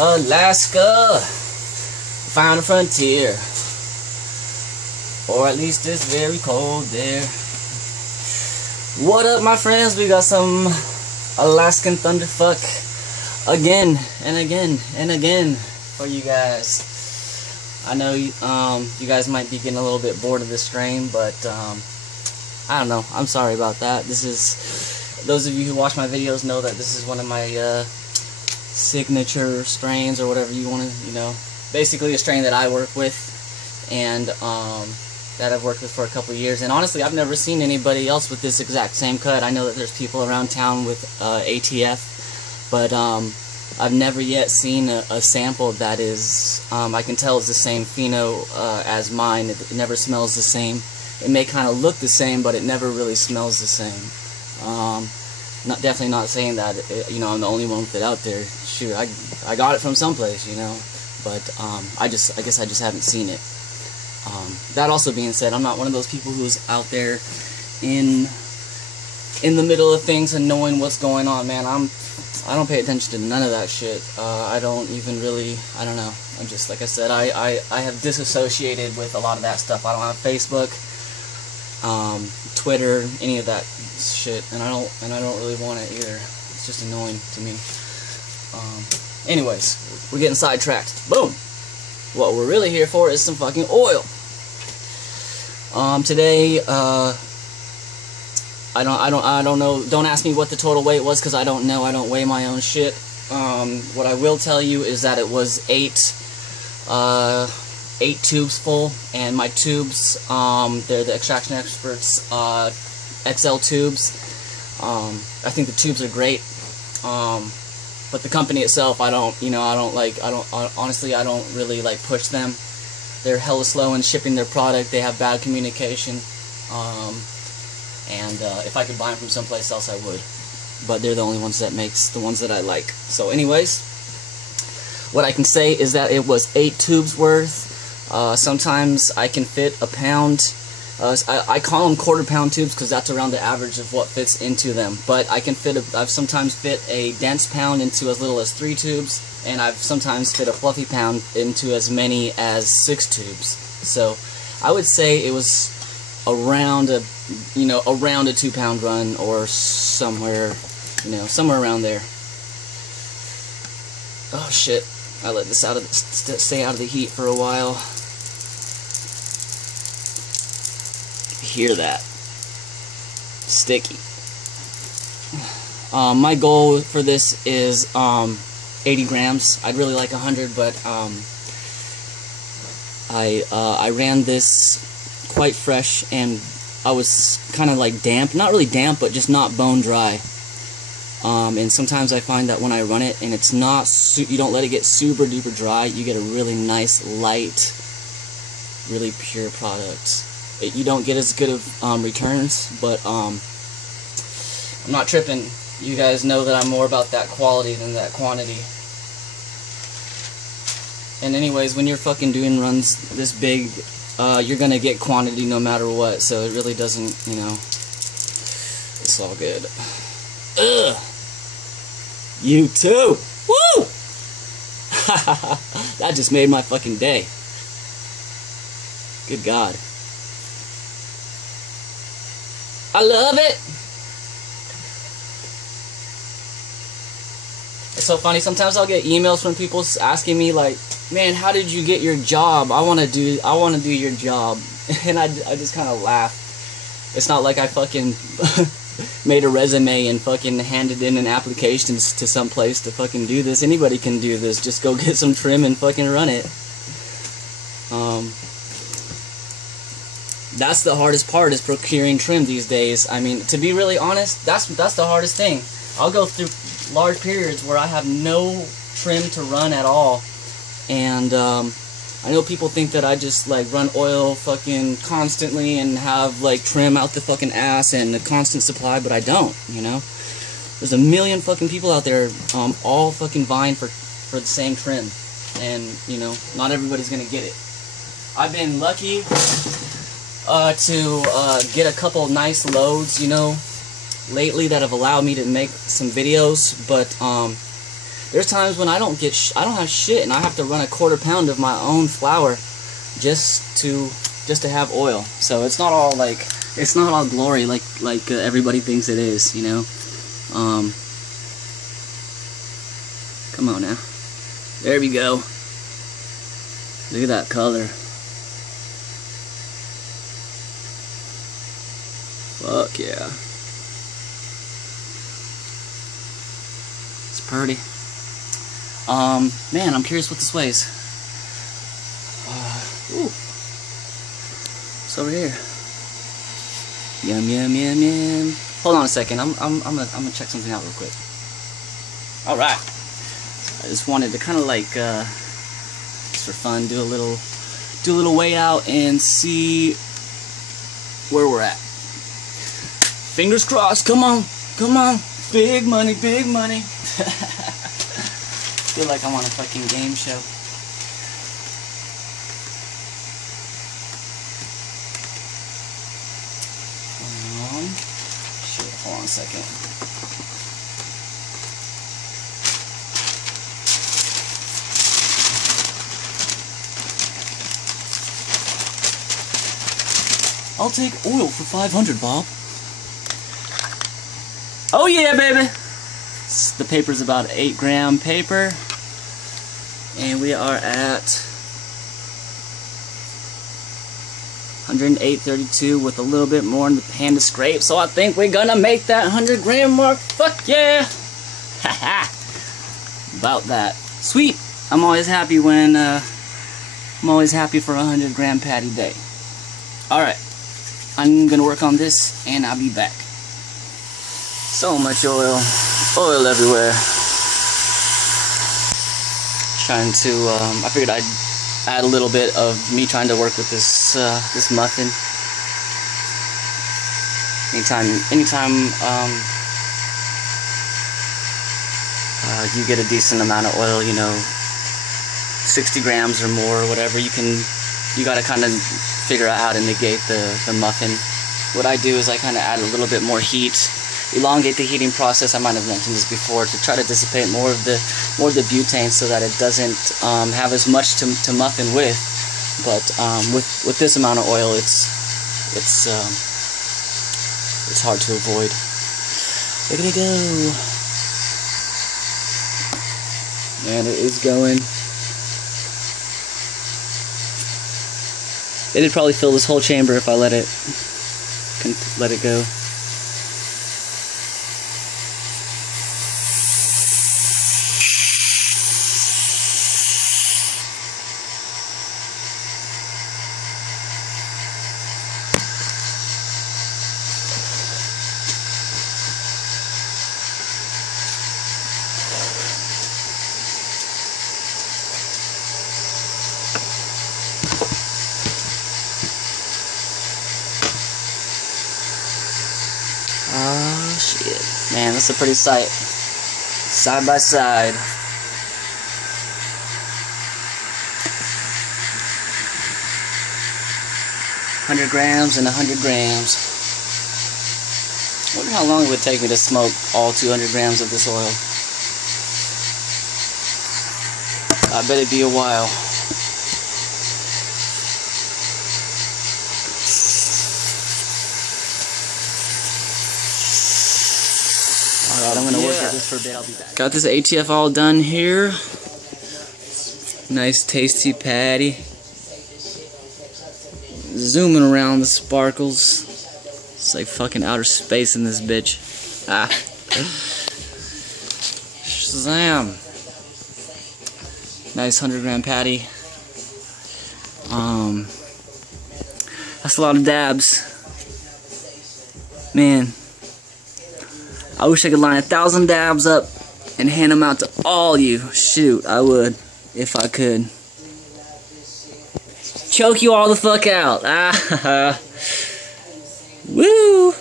Alaska, found a frontier, or at least it's very cold there. What up, my friends? We got some Alaskan thunderfuck again and again and again for you guys. I know you guys might be getting a little bit bored of this strain, but I don't know. I'm sorry about that. This is, those of you who watch my videos know that this is one of my signature strains, or whatever you want to, basically a strain that I work with, and that I've worked with for a couple of years. And honestly, I've never seen anybody else with this exact same cut. I know that there's people around town with ATF, but I've never yet seen a sample that is, I can tell is the same pheno as mine. It never smells the same. It may kind of look the same, but it never really smells the same. Definitely not saying that I'm the only one with it out there. Shoot, I got it from someplace, but I guess I just haven't seen it. That also being said, I'm not one of those people who's out there in the middle of things and knowing what's going on, man. I don't pay attention to none of that shit. I don't even really, I don't know. I'm just, like I said, I have disassociated with a lot of that stuff. I don't have Facebook, Twitter, any of that shit, and I don't really want it either. It's just annoying to me. Anyways, we're getting sidetracked. Boom. What we're really here for is some fucking oil. Today, I don't know. Don't ask me what the total weight was, because I don't know. I don't weigh my own shit. What I will tell you is that it was 8 tubes full, and my tubes, they're the Extraction Experts XL tubes. I think the tubes are great. But the company itself, honestly, I don't really like push them. They're hella slow in shipping their product. They have bad communication. And if I could buy them from someplace else, I would. But they're the only ones that makes the ones that I like. So anyways, what I can say is that it was 8 tubes worth. Sometimes I can fit a pound. I call them quarter-pound tubes because that's around the average of what fits into them. But I can I've sometimes fit a dense pound into as little as 3 tubes, and I've sometimes fit a fluffy pound into as many as 6 tubes. So I would say it was around a 2-pound run, or somewhere around there. Oh shit! I let this stay out of the heat for a while. Hear that? Sticky. My goal for this is 80 grams. I'd really like 100, but I ran this quite fresh, and I was kind of like damp, not really damp, but just not bone dry. And sometimes I find that when I run it and it's not, you don't let it get super duper dry, you get a really nice, light, really pure product. You don't get as good of returns, but I'm not tripping. You guys know that I'm more about that quality than that quantity. And anyways, when you're fucking doing runs this big, you're gonna get quantity no matter what, so it really doesn't, it's all good. Ugh! You too! Woo! That just made my fucking day. Good God. I love it! It's so funny, sometimes I'll get emails from people asking me like, man, how did you get your job? I wanna do your job. And I just kinda laugh. It's not like I fucking made a resume and fucking handed in an application to some place to fucking do this. Anybody can do this. Just go get some trim and fucking run it. That's the hardest part, is procuring trim these days. I mean, to be really honest, that's the hardest thing. I'll go through large periods where I have no trim to run at all, and I know people think that I just like run oil fucking constantly and have like trim out the fucking ass and a constant supply, but I don't. There's a million fucking people out there, all fucking vying for the same trim, and not everybody's gonna get it. I've been lucky to get a couple nice loads, lately, that have allowed me to make some videos, but There's times when I don't have shit, and I have to run a 1/4 pound of my own flour just to have oil. So it's not all glory like everybody thinks it is, you know. Come on now. There we go. Look at that color. Fuck yeah. It's pretty. Man, I'm curious what this weighs. Ooh. It's over here. Yum yum yum yum. Hold on a second. I'm gonna check something out real quick. All right. I just wanted to kind of like just for fun do a little weigh out and see where we're at. Fingers crossed. Come on, come on. Big money, big money. Feel like I'm on a fucking game show. Shit, hold on a second. I'll take oil for 500, Bob. Oh yeah, baby! The paper's about 8-gram paper. And we are at 108.32 with a little bit more in the pan to scrape. So I think we're gonna make that 100-gram mark. Fuck yeah! Haha! About that. Sweet! I'm always happy when, I'm always happy for a 100-gram patty day. Alright. I'm gonna work on this and I'll be back. So much oil. Oil everywhere. Trying to, I figured I'd add a little bit of me trying to work with this, this muffin. Anytime, you get a decent amount of oil, you know, 60 grams or more or whatever, you gotta kind of figure out how to negate the muffin. What I do is I kind of add a little bit more heat, elongate the heating process. I might have mentioned this before, to try to dissipate more of the butane so that it doesn't have as much to muffin with. But with this amount of oil, it's hard to avoid. Look at it go, and it is going. It'd probably fill this whole chamber if I let it go. Oh shit. Man, that's a pretty sight. Side by side. $100 grams and 100 grams. I wonder how long it would take me to smoke all 200 grams of this oil. I bet it'd be a while. Alright, I'm gonna work at this for a bit, I'll be back. Got this ATF all done here. Nice tasty patty. Zooming around the sparkles. It's like fucking outer space in this bitch. Ah. Shazam. Nice 100-gram patty. That's a lot of dabs. Man. I wish I could line 1,000 dabs up and hand them out to all you. Shoot, I would. If I could. Choke you all the fuck out. Ah. Woo!